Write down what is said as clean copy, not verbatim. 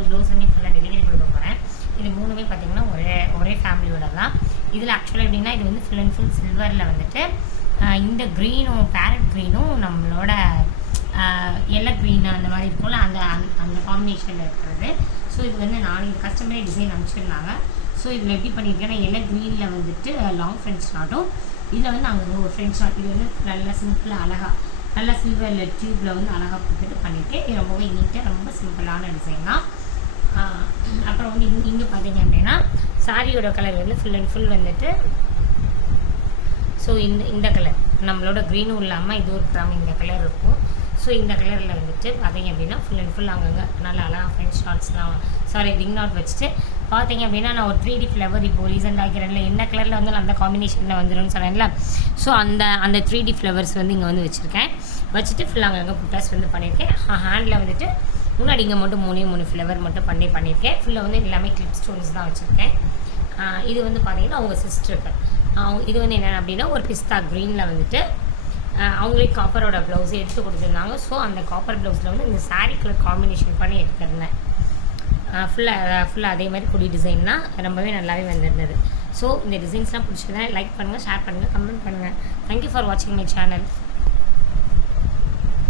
3 ப்ளவுஸுமே ஃபுல்லாக டெலிவரி கொடுக்க போகிறேன். இது 3மே பார்த்திங்கன்னா ஒரே ஃபேமிலியோட தான். இதில் ஆக்சுவலாக எப்படின்னா இது வந்து ஃபுல் அண்ட் ஃபுல் சில்வரில் வந்துட்டு இந்த க்ரீனும் பேரட் க்ரீனும் நம்மளோட எல்லோ க்ரீன் அந்த மாதிரி இருக்கும்ல அந்த காம்பினேஷனில் இருக்கிறது. ஸோ இது வந்து நான் இது கஸ்டமரே டிசைன் அனுப்பிச்சிருந்தாங்க. ஸோ இதில் எப்படி பண்ணியிருக்கேன்னா எல்லோ க்ரீனில் வந்துட்டு லாங் ஃப்ரெண்ட்ஸ் நாட்டும், இதில் வந்து அங்கே ஒரு ஃப்ரெண்ட்ஸ் நாட். இது வந்து நல்லா சிம்பிளாக அழகாக நல்லா சில்வரில் டியூப்பில் வந்து அழகாக போட்டுட்டு பண்ணியிருக்கேன். இது ரொம்பவே நீட்டாக ரொம்ப சிம்பிளான டிசைன் தான். அப்புறம் வந்து இங்கே பார்த்தீங்க அப்படின்னா சாரியோட கலர் வந்து ஃபுல் அண்ட் ஃபுல் வந்துட்டு ஸோ இந்த கலர் நம்மளோட க்ரீனும் இல்லாமல் இது ஒரு கிராம் இந்த கலர் இருக்கும். ஸோ இந்த கலரில் வந்துட்டு பார்த்தீங்க அப்படின்னா ஃபுல் அண்ட் ஃபுல் அங்கங்கே நல்லா அழகாக ஃப்ரெண்ட்ஸ் நாட்ஸ்லாம் ரிங் நாட் வச்சுட்டு பார்த்தீங்க அப்படின்னா நான் ஒரு 3D ஃப்ளவர் இப்போது ரீசெண்டாக ஆக்கிறேன்ல என்ன கலரில் வந்து அந்த காம்பினேஷனில் வந்துடும்னு சொன்னேன்ல. ஸோ அந்த 3D ஃப்ளவர்ஸ் வந்து இங்கே வந்து வச்சுட்டு ஃபுல்லாக அங்கங்கே புட்டாஸ் வந்து பண்ணியிருக்கேன். ஹேண்டில் வந்துட்டு முன்னாடி இங்கே மட்டும் 3 ஃப்ளவர் மட்டும் பண்ணியிருக்கேன். ஃபுல்லாக வந்து எல்லாமே கிளிப் ஸ்டோன்ஸ் தான் வச்சுருக்கேன். இது வந்து பார்த்தீங்கன்னா அவங்க சிஸ்டருக்கு இது வந்து என்னென்ன அப்படின்னா ஒரு பிஸ்தா க்ரீனில் வந்துட்டு அவங்களே காப்பரோட ப்ளவுஸ் எடுத்து கொடுத்துருந்தாங்க. ஸோ அந்த காப்பர் ப்ளவுஸில் வந்து இந்த சாரீ கலர் காம்பினேஷன் பண்ணி எடுத்துருந்தேன். ஃபுல்லாக அதே மாதிரி கொடி டிசைன்னா ரொம்பவே நல்லாவே வந்திருந்தது. ஸோ இந்த டிசைன்ஸ்லாம் பிடிச்சதுன்னா லைக் பண்ணுங்கள், ஷேர் பண்ணுங்கள், கமெண்ட் பண்ணுங்கள். தேங்க்யூ ஃபார் வாட்சிங் மை சேனல்.